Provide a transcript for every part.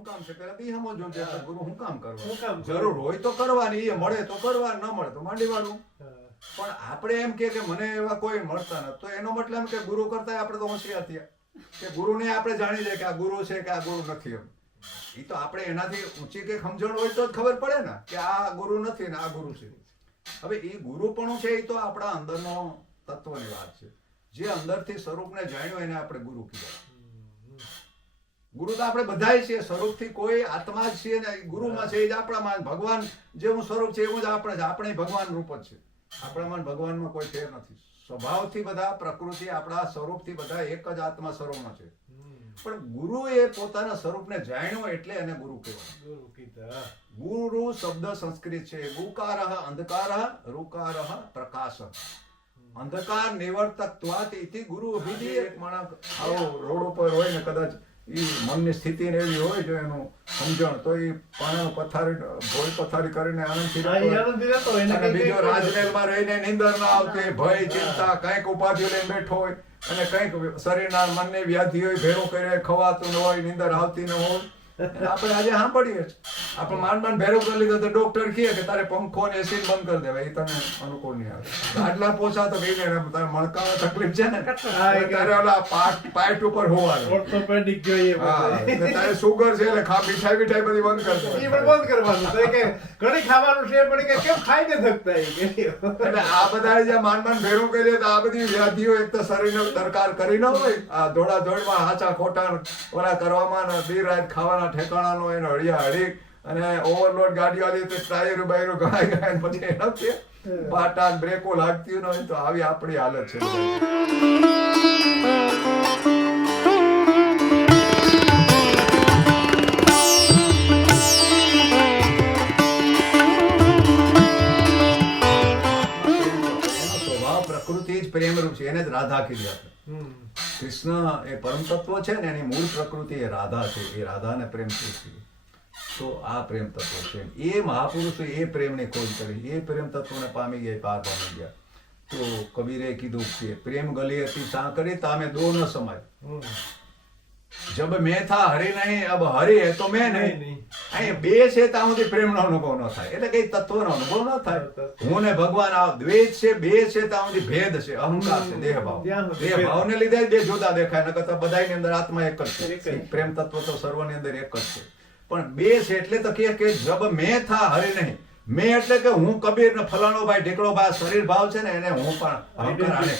શું કામ છે? પેલા બી સમજવું છે ગુરુ શું કામ કરવા કામ જરૂર હોય તો કરવાની એ મળે તો કરવા ન મળે તો માંડી વાળું પણ આપણે એમ કે કે મને એવા કોઈ મળતા નથી. તો એનો મતલબ એમ કે ગુરુ કરતા આપણે તો હોશિયાર થયા. કે ગુરુને આપણે જાણી જાય કે આ ગુરુ છે કે આ ગુરુ નથી એમ. એ તો આપણે એનાથી ઊંચી કે સમજણ હોય તો જ ખબર પડે ને કે આ ગુરુ નથી ને આ ગુરુ છે. હવે એ ગુરુપણું છે એ તો આપણા અંદરનો તત્વની વાત છે. જે અંદરથી સ્વરૂપને જાણ્યું એને આપણે ગુરુ કીધા. ગુરુ તો આપણે બધાય છીએ સ્વરૂપથી કોઈ આત્મા જ છીએ ને ગુરુમાં છે એ જ આપણામાં ભગવાન જેવું સ્વરૂપ છે એવું જ આપણે છે. આપણે ભગવાન રૂપ જ છે. આપણામાં ભગવાનમાં કોઈ ફેર નથી. સ્વભાવથી બધા પ્રકૃતિ આપણા સ્વરૂપથી બધા એક જ આત્મા સ્વરૂપમાં છે. પણ ગુરુ એ પોતાના સ્વરૂપને જાણ્યો એટલે એને ગુરુ કહેવાય. ગુરુ શબ્દ સંસ્કૃત છે. ગુકાર અંધકાર રૂકાર પ્રકાશ અંધકાર નિવર્તકત્વાત ઇતિ ગુરુ બીજી એક માણસ આવો રોડ ઉપર હોય ને કદાચ ઈ મનની સ્થિતિ ને એવી હોય જો એનું સમજણ. તો એ પાણાનું પથારી ભોય પથારી કરીને આનંદથી રહેતો અને બીજો રાજમહેલમાં રહીને નિંદર ના આવતી ભય ચિંતા કંઈક ઉપાધિ લઈને બેઠો હોય. અને કંઈક શરીરના મનની વ્યાધિ હોય ભેરું કરે ખવાતું ન હોય નિંદર આવતી ન હોય. આપણે આજે સાંભળીએ. આપણે માંડ માંડ ભેરો કરી લીધો તો ડોક્ટર કહે કે તારે પંખો ને એસી બંધ કરી દેવાય. એ તને અનુકૂળ નહીં આવે. આટલા પોચા તો કહીને તારે મણકામાં તકલીફ છે ને? તારે ઓલા પાટ ઉપર હોવાનું. ઓર્થોપેડિક જોઈએ તારે સુગર છે એટલે ખા મીઠાઈ મીઠાઈ બધી બંધ કરી એ બંધ કરવાનું. તો કે ઘણી ખાવાનું છે પણ કે કેમ ખાઈ ન થકતા ઈ એટલે આ બધા જે માંડ માંડ ભેરું કરીએ તો આ બધી વ્યાધિઓ એક તો શરીરનો દરકાર કરી ન હોય. આ ધોળા ધોળમાં હાચા ખોટા ઓલા કરવામાં રાત ખાવાના ઠેકાણા નો એને હળિયા હળીક અને ઓવરલોડ ગાડીઓ આવી તો ટાયરો બાયરો ગણાય ગણાય પછી એનો છે. પાટા બ્રેકો લાગતી ન હોય તો આવી આપણી હાલત છે. પ્રકૃતિ જ પ્રેમરૂપ છે. એને જ રાધા કીધી આપણે. કૃષ્ણ એ પરમ તત્વ છે ને એની મૂળ પ્રકૃતિ એ રાધા છે એ રાધાને પ્રેમ છે. તો આ પ્રેમ તત્વ છે. એ મહાપુરુષો એ પ્રેમની ખોજ કરી એ પ્રેમ તત્વને પામી ગયા પાર પામી ગયા. તો કબીરે કીધું કે પ્રેમ ગલી હતી ત્યાં કરી તામે દો ન સમાય. જબ મેં થા હરી નહીં અબ હરી હે તો મેં નહીં. નહીં. અહીંયા બે છે ત્યાં સુધી પ્રેમનો અનુભવ ન થાય. એટલે કઈ તત્વનો અનુભવ ન થાય. હું ને ભગવાન આ દ્વૈત છે બે છે ત્યાં સુધી ભેદ છે અહંકાર છે દેહ ભાવ. દેહ. ભાવને લીધે બે જુદા દેખાય નકર તો બધાયની અંદર આત્મા એક જ છે. પ્રેમ તત્વ તો સર્વની અંદર એક જ છે. પણ બે છે એટલે તો કે કે જબ મેં થા હરી નહીં. મેં એટલે કે હું કબીર ને ફલાણો ભાઈ ઢીકડો ભાઈ શરીર ભાવ છે ને એને હું પણ અહંકાર આને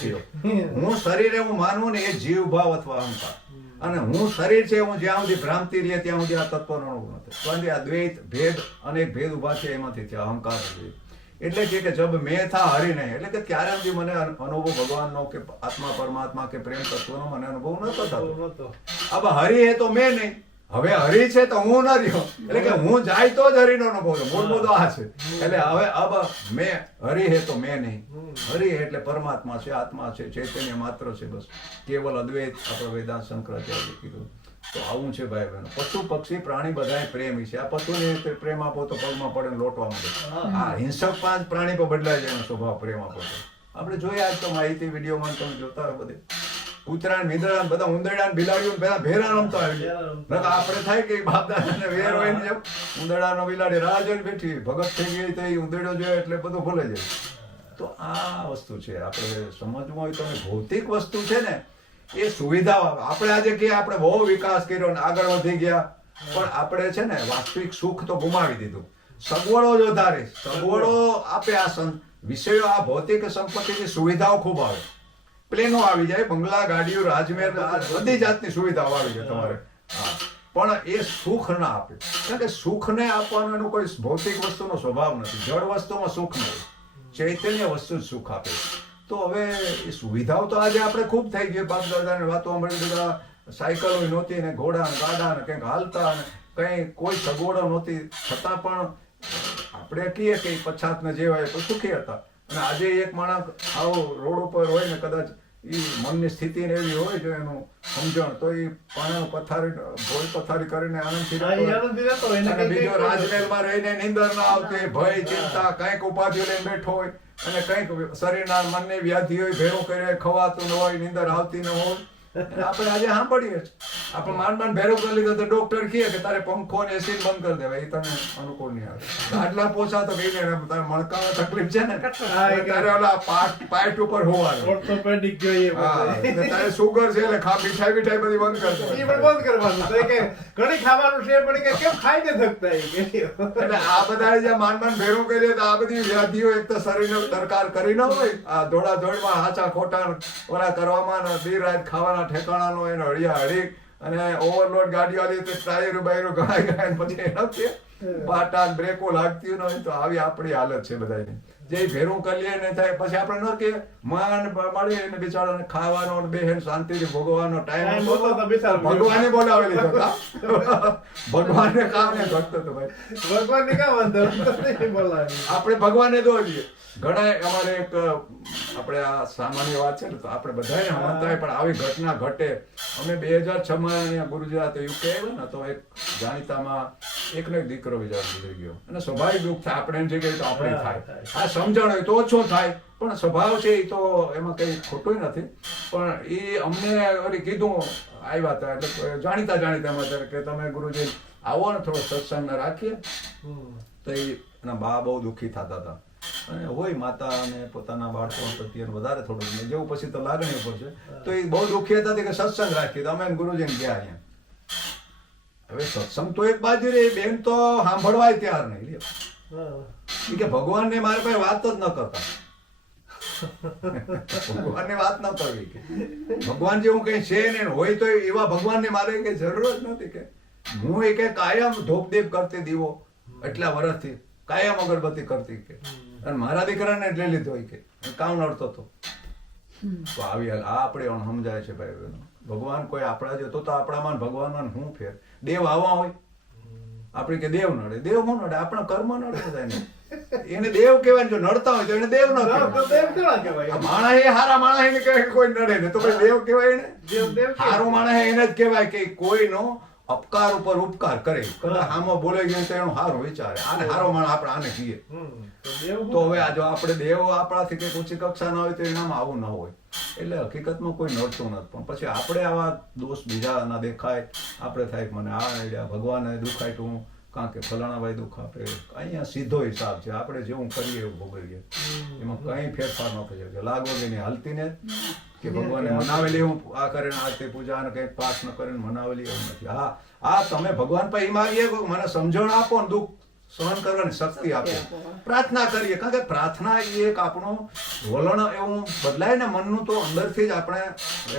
હું શરીરે હું માનવું ને એ જીવ ભાવ અથવા અહંકાર. અને હું શરીર છે હું જ્યાં સુધી ભ્રાંતિ રહે ત્યાં સુધી આ તત્વનો અનુભવ નથી પરંતુ આ દ્વૈત ભેદ અનેક ભેદ ઊભા છે એમાંથી છે અહંકાર એટલે છે કે જબ મેં થા હરી નહીં એટલે કે ત્યારે સુધી મને અનુભવ ભગવાનનો કે આત્મા પરમાત્મા કે પ્રેમ તત્વનો મને અનુભવ નતો થતો. अब હરી હે તો મેં નહીં. હવે હરી છે તો હું ન એટલે કે હું જાય તો જ હરીનો અનુભવ છે. મૂળ મુદ્દો આ છે. એટલે હવે અબ મેં હરી હે તો મેં નહીં. હરી એટલે પરમાત્મા છે, આત્મા છે, ચૈતન્ય માત્ર છે બસ. કેવલ અદ્વૈત આપણો વેદાંત શંકરાચાર્ય કીધું. તો આવું છે ભાઈ બહેનો. પશુ, પક્ષી, પ્રાણી બધાય પ્રેમી છે. આ પશુને ને પ્રેમ આપો તો પગમાં પડે લોટવા માંડે. આ હિંસક પાંચ પ્રાણી પર બદલાય જાય સ્વભાવ પ્રેમ આપો આપણે જોયા આજ તો માહિતી વિડીયોમાં તમે જોતા રહો બધે. કૂતરા ને બધા ઉંદરડા બિલાડીઓ પેલા ભેરા રમતા આવી આપણે થાય કે બાપ દાદાને વેર હોય ને જેમ ઉંદરડાનો બિલાડી રાહ જોઈને બેઠી ભગત થઈ ગઈ તો એ ઉંદરડો જોયો એટલે બધું ભૂલે જાય. તો આ વસ્તુ છે. આપણે સમજવું હોય તો ભૌતિક વસ્તુ છે ને એ સુવિધાઓ આપણે આજે કે આપણે બહુ વિકાસ કર્યો ને આગળ વધી ગયા. પણ આપણે છે ને વાસ્તવિક સુખ તો ગુમાવી દીધું. સગવડો જ વધારે. સગવડો આપે આ વિષયો આ ભૌતિક સંપત્તિની સુવિધાઓ ખૂબ આવે. પ્લેનો આવી જાય, બંગલા, ગાડીઓ રાજમહેલ બધી જાતની સુવિધાઓ આવી જાય તમારે. હા. પણ એ સુખ ના આપે. કારણ કે સુખને આપવાનો એનો કોઈ ભૌતિક વસ્તુનો સ્વભાવ નથી. જળ વસ્તુમાં સુખ નહીં. ચૈતન્ય વસ્તુ જ સુખ આપે. તો હવે એ સુવિધાઓ તો આજે આપણે ખૂબ થઈ ગઈ. બાપ દાદાની વાતો સાંભળી બધા સાયકલો નહોતી ને ઘોડા ને ગાડા ને કંઈક હાલતા ને કંઈ કોઈ સગવડો નહોતી. છતાં પણ આપણે કહીએ કે પછાતને જે હોય તો સુખી હતા અને આજે એક માણસ આવો રોડ ઉપર હોય ને કદાચ ઈ મનની સ્થિતિ ને એવી હોય જો એનું સમજણ. તો એ પાણાનું પથારી ભોય પથારી કરીને આનંદથી રહેતો અને બીજો રાજમહેલમાં રહીને નિંદર ના આવતી ભય ચિંતા કંઈક ઉપાધિ લઈને બેઠો હોય. અને કંઈક શરીરના મનની વ્યાધિ હોય ભેરું કરે ખવાતું ન હોય નિંદર આવતી ન હોય. આપણે આજે સાંભળીએ જ આપણે માંડ માંડ ભેરું કરી લીધો તો ડોક્ટર કહે કે તારે પંખો ને એસી બંધ કરી દેવાય એ તને અનુકૂળ નહીં આવે. આટલા પોચા તો કહીને તારે મણકામાં તકલીફ છે ને? તારે ઓલા પાટ પાઇટ ઉપર હોવાનું. ઓર્થોપેડિક જોઈએ તારે સુગર છે એટલે ખા મીઠાઈ મીઠાઈ બધી બંધ કરી એ પણ બંધ કરવાનું. તો કે ઘણી ખાવાનું છે પણ કે કેમ ખાઈ ન શકતા એ એટલે આ બધા જે માન માન ભેરું કરીએ તો આ બધી વ્યાધિઓ એક તો શરીરનો દરકાર કરી ન હોય. આ ધોળા ધોળમાં હાચા ખોટા ઓલા કરવામાં ને દી રાત ખાવાના ઠેકાણાનો એનો હળિયા હળી અને ઓવરલોડ ગાડીઓ આવી તો ટાયરો બાયરો ઘણા ગયા પછી એનો પાટા બ્રેકો લાગતી ન હોય તો આવી આપણી હાલત છે બધાની જે ભેરું કરીએ ને થાય પછી આપણે ન કે માન મળીએ ને બિચારાને ખાવાનો ને બેહેન શાંતિથી ભોગવવાનો ટાઈમ ભગવાને બોલાવેલી? ભગવાનને કામ ને ભક્ત તો ભાઈ. ભગવાનને કાં વાંધો આપણે ભગવાનને દોરીએ. ઘણા અમારે એક આપણે આ સામાન્ય વાત છે ને તો આપણે બધાએ માનતા પણ આવી ઘટના ઘટે. અમે બે હજાર છ માં અહીંયા ગુજરાત યુકે આવ્યા ને તો એક જાણીતામાં એકનો એક દીકરો વિચાર ગુજરી ગયો. અને સ્વાભાવિક દુઃખ થાય આપણે એમ જગ્યાએ તો આપણે થાય. આ સમજણ હોય તો ઓછો થાય પણ સ્વભાવ છે એ તો એમાં કઈ ખોટું નથી. પણ એ અમને ઓલી કીધું આવ્યા હતા એટલે જાણીતા જાણીતા એમાં કે તમે ગુરુજી આવો ને થોડો સત્સંગ રાખીએ. તો એના બા બહુ દુઃખી થતા હતા. અને હોય માતા અને પોતાના બાળકો પ્રત્યે વધારે થોડું જેવું પછી તો લાગણી ઉપર છે તો એ બહુ દુઃખી હતા કે સત્સંગ રાખીએ તો અમે ગુરુજીને ગયા અહીંયા. હવે સત્સંગ તો એક બાજુ રે બેન તો સાંભળવાય ત્યાર નહીં કે ભગવાન ને કે ભગવાનને મારી પાસે વાત જ ન કરતા. ભગવાનને વાત ન કરવી કે. ભગવાન જેવું કઈ છે ને હોય તો એવા ભગવાનને મારે કઈ જરૂર જ નથી કે. હું એ કે કાયમ ધોપદેપ કરતી દીવો એટલા વર્ષથી કાયમ અગરબત્તી કરતી કે. અને મારા દીકરાને એટલે લીધો કે. કામ નડતો હતો તો આવી આ આપણે સમજાય છે ભાઈ બહેનો. ભગવાન કોઈ આપણા જો તો આપણામાં ભગવાનમાં હું ફેર? દેવ આવા હોય. આપણે કે દેવ નડે. દેવ હું નડે? આપણા કર્મ નડે બધાને એને દેવ કહેવાય જો નડતા હોય તો એને દેવ ન કહેવાય. માણસ એ હારા માણસ એને કહેવાય કોઈ નડે ને તો ભાઈ દેવ કહેવાય ને હારો માણસ એને જ કહેવાય કે કોઈનો અપકાર ઉપર ઉપકાર કરે. કદાચ આમાં બોલે ગયો તો એનો હારો વિચારે. આને હારો માણ આપણે આને કહીએ. તો દેવ તો હવે આ જો આપણે દેવો આપણાથી કંઈક ઊંચી કક્ષાના હોય તો એનામાં આવું ન હોય. એટલે હકીકતમાં કોઈ નડતું નથી. પણ પછી આપણે આવા દોષ બીજાના દેખાય. આપણે થાય મને આ ભગવાને દુખાય તો દુખાયતું. કારણ કે ફલાણાભાઈ દુઃખ આપે. અહીંયા સીધો હિસાબ છે. આપણે જેવું કરીએ એવું ભોગવીએ. એમાં કંઈ ફેરફાર ન થઈ શકે. લાગવગીની હાલતીને કે ભગવાને મનાવેલી હું આ કરીને આરતી પૂજા ને કંઈક પાઠ ન કરીને મનાવેલી એવું નથી. હા આ તમે ભગવાન પાસે માગીએ કે મને સમજણ આપો ને દુઃખ. સહન કરવાની શક્તિ આપે. પ્રાર્થના કરીએ. કારણ કે પ્રાર્થના એ એક આપણું વલણ એવું બદલાય ને મનનું તો અંદરથી જ આપણે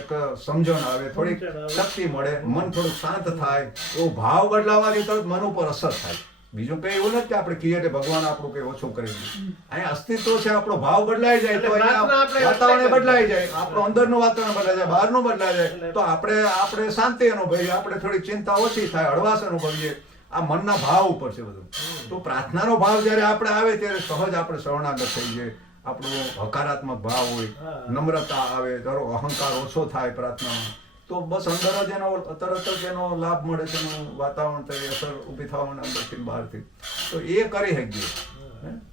એક સમજણ આવે. થોડીક શક્તિ મળે મન થોડું શાંત થાય એવો ભાવ બદલાવાથી તો મન ઉપર અસર થાય. બીજું કઈ એવું નથી કે આપણે કહીએ કે ભગવાન આપણું કઈ ઓછું કરી દે. અહીંયા અસ્તિત્વ છે આપણો ભાવ બદલાઈ જાય તો વાતાવરણ બદલાઈ જાય. આપણું અંદરનું વાતાવરણ બદલાઈ જાય બહારનું બદલાઈ જાય. તો આપણે આપણે શાંતિ અનુભવીએ આપણે થોડી ચિંતા ઓછી થાય હળવાશ અનુભવીએ. આ મનના ભાવ ઉપર છે બધું. તો પ્રાર્થનાનો ભાવ જ્યારે આપણે આવે ત્યારે સહજ આપણે શરણાગત થઈ જઈએ. આપણો હકારાત્મક ભાવ હોય નમ્રતા આવે ધારો અહંકાર ઓછો થાય પ્રાર્થનામાં. તો બસ અંદર જ એનો તરત જ એનો લાભ મળે છે એનું વાતાવરણ થઈ અસર ઊભી થવાના અંદરથી બહારથી. તો એ કરી શકીએ?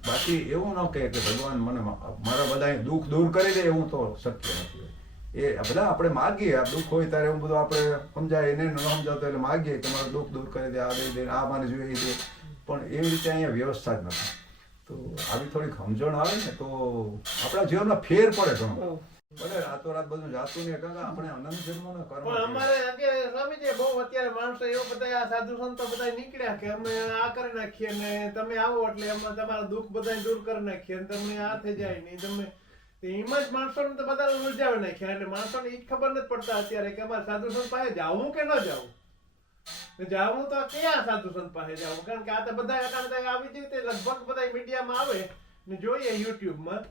બાકી એવું ન કહે કે ભગવાન મને મારા બધા દુઃખ દૂર કરી દે એવું તો શક્ય નથી. એ બધા આપણે માગીએ આ દુઃખ હોય ત્યારે એવું બધું આપણે સમજાય એને ન સમજાવતો એટલે માગીએ કે મારું દુઃખ દૂર કરી દે આ દઈ દે આ મને જોઈએ દે. પણ એવી રીતે અહીંયા વ્યવસ્થા જ નથી. તો આવી થોડીક સમજણ આવે ને તો આપણા જીવનમાં ફેર પડે ઘણો. ભલે રાતોરાત બધું જાતું ને કારણ આપણે અનંત જન્મના કર્મ પણ અમારે અત્યારે સ્વામીજી બહુ અત્યારે માણસો એવો બધા સાધુ સંતો બધા નીકળ્યા કે અમે આ કરી નાખીએ ને તમે આવો એટલે અમે તમારા દુઃખ બધા દૂર કરી નાખીએ ને તમને આ થઈ જાય ને તમે એમાં જ માણસોને તો બધા ઉલઝાવી નાખ્યા. એટલે માણસોને ને ખબર નથી પડતા અત્યારે કે અમારે સાધુ સંત પાસે જાવું કે ન જાવું. જાવું તો કયા સાધુ સંત પાસે જાવું? કારણ કે આ તો બધા અટાણે આવી જ રીતે લગભગ બધા મીડિયામાં આવે ને જોઈએ યુટ્યુબમાં.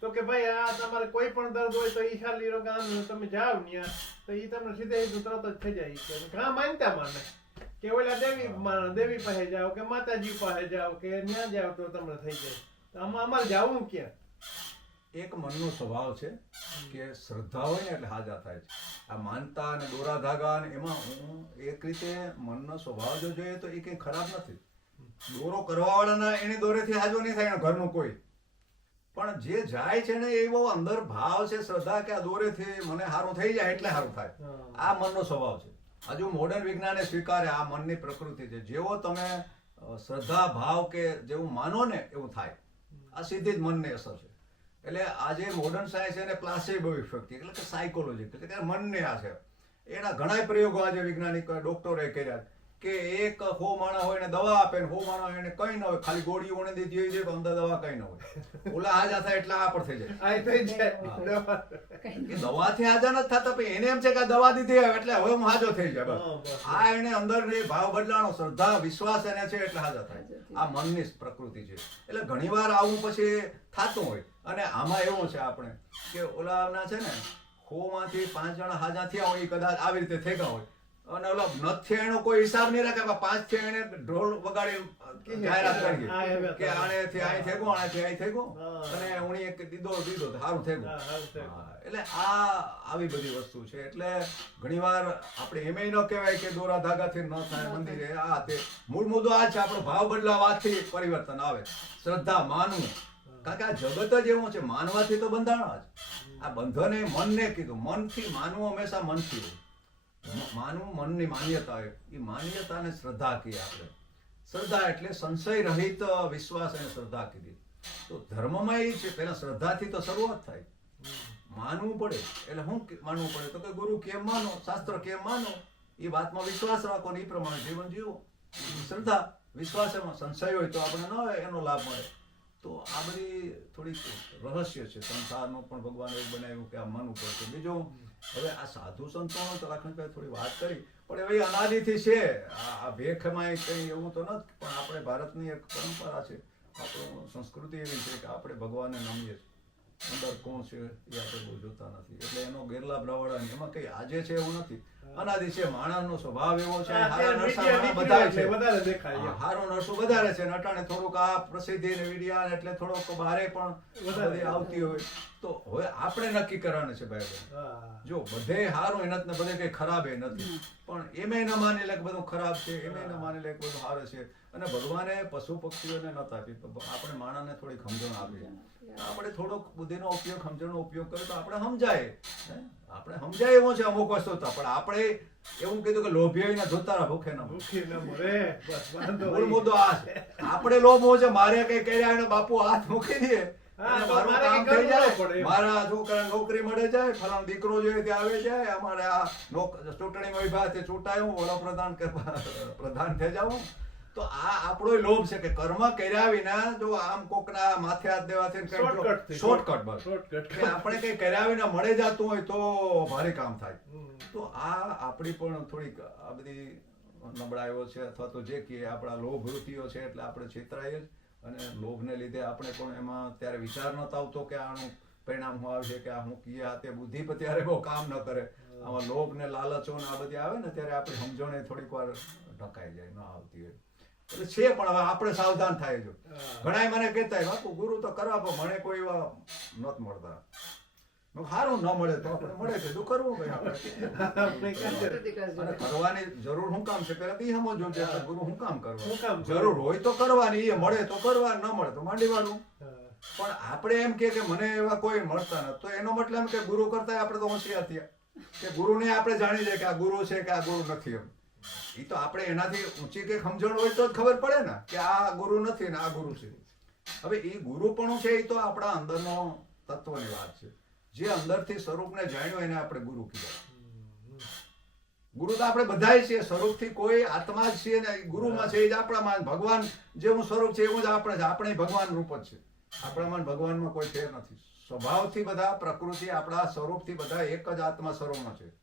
તો કે ભાઈ આ તમારે કોઈ પણ દર્દ હોય તો ઈશા ખાલી ગામ તમે જાઓ ત્યાં. તો એ તમને સીધે સીધું તરત જ થઈ જાય. છે ઘણા માનતા માને. કે ઓલા દેવી દેવી પાસે જાઓ કે માતાજી પાસે જાઓ કે ત્યાં જાઓ તો તમને થઈ જાય. તો આમાં અમારે જાવું ક્યાં? એક મનનો સ્વભાવ છે કે શ્રદ્ધા હોય ને એટલે હાજા થાય છે. આ માનતા અને દોરા ધાગા અને એમાં હું એક રીતે મનનો સ્વભાવ જો જોઈએ તો એ કંઈ ખરાબ નથી. દોરો કરવા વાળાના એની દોરેથી હાજો નહીં થાય ઘરનું કોઈ. પણ જે જાય છે ને એવો અંદર ભાવ છે શ્રદ્ધા કે આ દોરેથી મને સારું થઈ જાય એટલે સારું થાય. આ મનનો સ્વભાવ છે. હજુ મોડર્ન વિજ્ઞાને સ્વીકારે આ મનની પ્રકૃતિ છે. જેવો તમે શ્રદ્ધા ભાવ કે જેવું માનો ને એવું થાય. આ સીધી જ મનની અસર છે. એટલે આજે મોડર્ન સાયન્સ એને પ્લાસેબો ઇફેક્ટ એટલે કે સાયકોલોજી એટલે કે મનને આ છે. એના ઘણા પ્રયોગો આજે વૈજ્ઞાનિક ડોક્ટરોએ કર્યા કે એક હો માણા હોય ને દવા આપે ને હો માણા હોય એને કઈ ન હોય ખાલી ગોળીઓ ને દીધી હોય છે તો અંદર દવા કઈ ન હોય. ઓલા આજા થાય એટલે આ પર થઈ જાય. આ થઈ જાય. દવા થી દવાથી હાજા નથી થતા પણ એને એમ છે કે દવા દીધી હોય એટલે હવે હું હાજો થઈ જાય હા, બસ. આ એને અંદર જે ભાવ બદલાણો શ્રદ્ધા વિશ્વાસ એને છે એટલે હાજર થાય. આ મનની પ્રકૃતિ છે. એટલે ઘણીવાર આવું પછી થતું હોય. અને આમાં એવું છે આપણે કે ઓલાના છે ને હો માંથી પાંચ જણા હાજા થયા હોય એ કદાચ આવી રીતે થઈ ગયા હોય. અને ઓલો નથી એનો કોઈ હિસાબ નહીં રાખે પાંચ છે એને ઢોલ વગાડી જાહેરાત કરી કે આને થી અહીં થઈ ગયો આનેથી અહીં થઈ ગયો અને ઉણી એક દીધો દીધો સારું થઈ ગયું એટલે આ આવી બધી વસ્તુ છે. એટલે ઘણીવાર આપણે એમેય ન કહેવાય કે દોરા ધાગાથી ન થાય. મંદિરે આ તે મૂળ મુદ્દો આ છે આપણો ભાવ બદલાવાથી પરિવર્તન આવે. શ્રદ્ધા માનવું. કારણ કે આ જગત જ એવું છે માનવાથી તો બંધાણ જ. આ બંધને મનને કીધું. મનથી માનવું હંમેશા મનથી હોય. માનવું મનની માન્યતા એ માન્યતાને શ્રદ્ધા કહીએ આપણે. શ્રદ્ધા એટલે સંશય રહિત વિશ્વાસ અને શ્રદ્ધા કીધી. તો ધર્મમાં એ છે પેલા શ્રદ્ધાથી તો શરૂઆત થાય. માનવું પડે. એટલે શું માનવું પડે? તો કે ગુરુ કેમ માનો? શાસ્ત્ર કેમ માનો? એ વાતમાં વિશ્વાસ રાખો ને એ પ્રમાણે જીવન જીવો. શ્રદ્ધા, વિશ્વાસ એમાં સંશય હોય તો આપણે ન હોય, એનો લાભ મળે. તો આ બધી થોડીક રહસ્ય છે. સંસારનું પણ ભગવાન એવું બનાવ્યું કે આ મન ઉપર છે. બીજું હવે આ સાધુ સંતોનો તો લાખનભાઈ થોડી વાત કરી, પણ હવે અનાદિથી છે. આ ભેખમાં કંઈ એવું તો નથી, પણ આપણે ભારતની એક પરંપરા છે. આપણું સંસ્કૃતિ એવી છે કે આપણે ભગવાનને નમીએ અંદર કોણ છે એ આપણે બહુ જોતા નથી. એટલે એનો ગેરલાભ રવાડવાની એમાં કઈ આજે છે એવું નથી. અનાદિ છે માણસનો સ્વભાવ એવો છે હારા નરસા છે વધારે દેખાય છે. ને અટાણે થોડુંક આ પ્રસિદ્ધિ ને વિડિયા એટલે થોડોક ભારે પણ વધારે. આવતી હોય. તો હવે આપણે નક્કી કરવાનું છે ભાઈ જો બધે હારું એ ને બધે કઈ ખરાબ એ નથી. પણ એમે ન માની લે કે બધું ખરાબ છે એમે ન માની લે કે બધું હારે છે. અને ભગવાને પશુ પક્ષીઓને નતા આપી આપણે માણસને થોડીક સમજણ આપી આપણે થોડોક બુદ્ધિનો ઉપયોગ સમજણનો ઉપયોગ કરીએ તો આપણે સમજાય. હે? આપણે સમજાય એવો છે અમુક વસ્તુ તો પણ આપણે એવું કીધું કે લોભી ના જોતા ભૂખે ના ભૂખે ના મરે મૂળ મુદ્દો આ છે. આપણે લોભ છે મારે કઈ કર્યા એને બાપુ હાથ મૂકી દે. અને તો મારું છોકરા નોકરી મળે જાય ફલાણો દીકરો જોઈએ ત્યાં આવે જાય અમારે આ ચૂંટણીમાં વિભાગથી ચૂંટાયું વડાપ્રધાન પ્રધાન થઈ જાઉં. તો આ આપણો લોભ છે કે કર્મ કર્યા વિના જો આમ કોકના માથે હાથ દેવાથી shortcut બસ. શોર્ટકટ કે આપણે કઈ કર્યા વિના મળે જતું હોય તો ભારે કામ થાય. તો આ આપણી પણ થોડીક આ બધી નબળાઈઓ છે અથવા તો જે કે આપણા લોભ વૃત્તિઓ છે એટલે આપણે છેતરાઈએ જ. અને લોભને લીધે આપણે પણ એમાં ત્યારે વિચાર નતો આવતો કે આનું પરિણામ હું આવશે કે આ હું કીએ આ તે બુદ્ધિ પર ત્યારે બહુ કામ ન કરે. આમાં લોભ ને લાલચો ને આ બધી આવે ને ત્યારે આપણી સમજણે થોડીક વાર ઢકાઈ જાય ન આવતી હોય. છે પણ હવે આપણે સાવધાન થાય જો ઘણા મને કહેતા બાપુ ગુરુ તો કરવા પણ મને કોઈ એવા નત મળતા. સારું ન મળે તો આપણે મળે છે તો કરવું ભાઈ છે? કરવાની જરૂર શું કામ છે? પેલા ઈ સમજો છે ગુરુ શું કામ કરવું. શું કામ જરૂર હોય તો કરવાની એ મળે તો કરવા ન મળે તો માંડી વાળું પણ આપણે એમ કે કે મને એવા કોઈ મળતા નથી તો એનો મતલબ એમ કે ગુરુ કરતા આપણે તો હોશિયાર થયા. કે ગુરુને આપણે જાણી જાય કે આ ગુરુ છે કે આ ગુરુ નથી એમ. એ તો આપણે એનાથી ઊંચી કે સમજણ હોય તો જ ખબર પડે ને કે આ ગુરુ નથી ને આ ગુરુ છે. હવે એ ગુરુપણું છે એ તો આપણા અંદરનો તત્વની વાત છે. જે અંદરથી સ્વરૂપને જાણ્યું એને આપણે ગુરુ કીધા. ગુરુ તો આપણે બધા છીએ, સ્વરૂપથી કોઈ આત્મા જ છીએ ને ગુરુમાં છે એ જ આપણામાં ભગવાન જેવું સ્વરૂપ છે એવું જ આપણે છે. આપણે ભગવાન રૂપ જ છે. આપણામાં ભગવાનમાં કોઈ ફેર નથી. સ્વભાવથી બધા, પ્રકૃતિ આપણા સ્વરૂપથી બધા એક જ આત્મા સ્વરૂપમાં છે.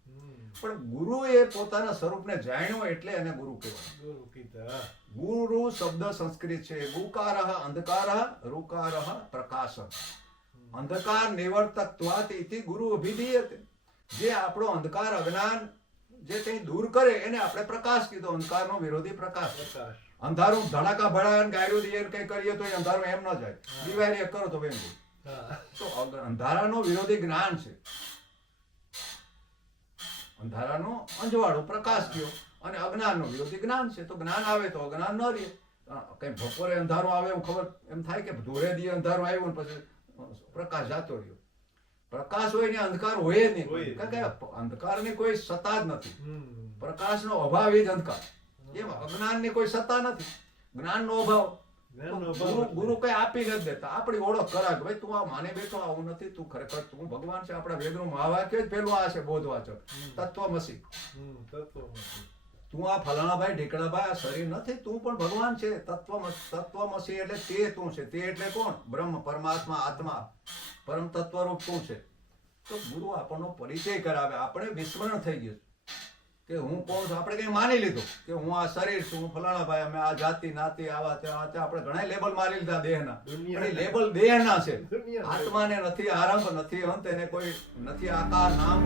પણ ગુરુએ પોતાના સ્વરૂપને જાણ્યો એટલે એને ગુરુ કહેવાય. ગુરુ શબ્દ સંસ્કૃત છે. ગુકારહ અંધકારહ રૂકારહ પ્રકાશ અંધકાર નિવર્તકત્વાત ઇતિ ગુરુ અભિધીયતે. જે આપણો અંધકાર અજ્ઞાન જે તે દૂર કરે એને આપણે પ્રકાશ કીધો. અંધકારનો વિરોધી પ્રકાશ. અંધારું ધડાકા ભડાકા ગાયરું દઈએ કઈ કરીએ તો અંધારું એમ ન જાય. દિવાળી કરો તો એમ તો અંધારાનો વિરોધી જ્ઞાન છે. અંધારાનો અંજવાળો પ્રકાશ થયો અને અજ્ઞાનનો વિરોધી જ્ઞાન છે. તો જ્ઞાન આવે તો અજ્ઞાન ન રહે. કઈ બપોરે અંધારું આવે એમ ખબર એમ થાય કે ધોરે દી અંધારું આવ્યું પછી પ્રકાશ જાતો રહ્યો. પ્રકાશ હોય ને અંધકાર હોય જ નહીં. કારણ કે અંધકારની કોઈ સત્તા જ નથી. પ્રકાશનો અભાવ એ જ અંધકાર. એમ અજ્ઞાનની કોઈ સત્તા નથી. જ્ઞાનનો અભાવ. ગુરુ કઈ આપી નથી દેતા. આપણી ઓળખ કરાક. ભાઈ તું આ માને બેઠો આવું નથી તું ખરેખર તું ભગવાન છે આપણા વેદનું મહાવાક્ય જ પેલું આ છે બોધવાચક. તત્વમસી. તું આ ફલાણાભાઈ ઢીકણાભાઈ આ શરીર નથી તું પણ ભગવાન છે. તત્વ તત્વમસી એટલે તે તું છે. તે એટલે કોણ? બ્રહ્મ પરમાત્મા આત્મા. પરમ તત્વરૂપ તું છે. તો ગુરુ આપણનો પરિચય કરાવે. આપણે વિસ્મરણ થઈ ગયું કે હું કોણ છું આપણે કઈ માની લીધું કે હું આ શરીર છું હું ફલાણા ભાઈ અમે આ જાતિ નાતિ આવા ત્યાં આપણે ઘણા લેબલ મારી લીધા દેહના. પણ લેબલ દેહના છે. આત્માને નથી આરંભ નથી અંત એને કોઈ નથી આકાર નામ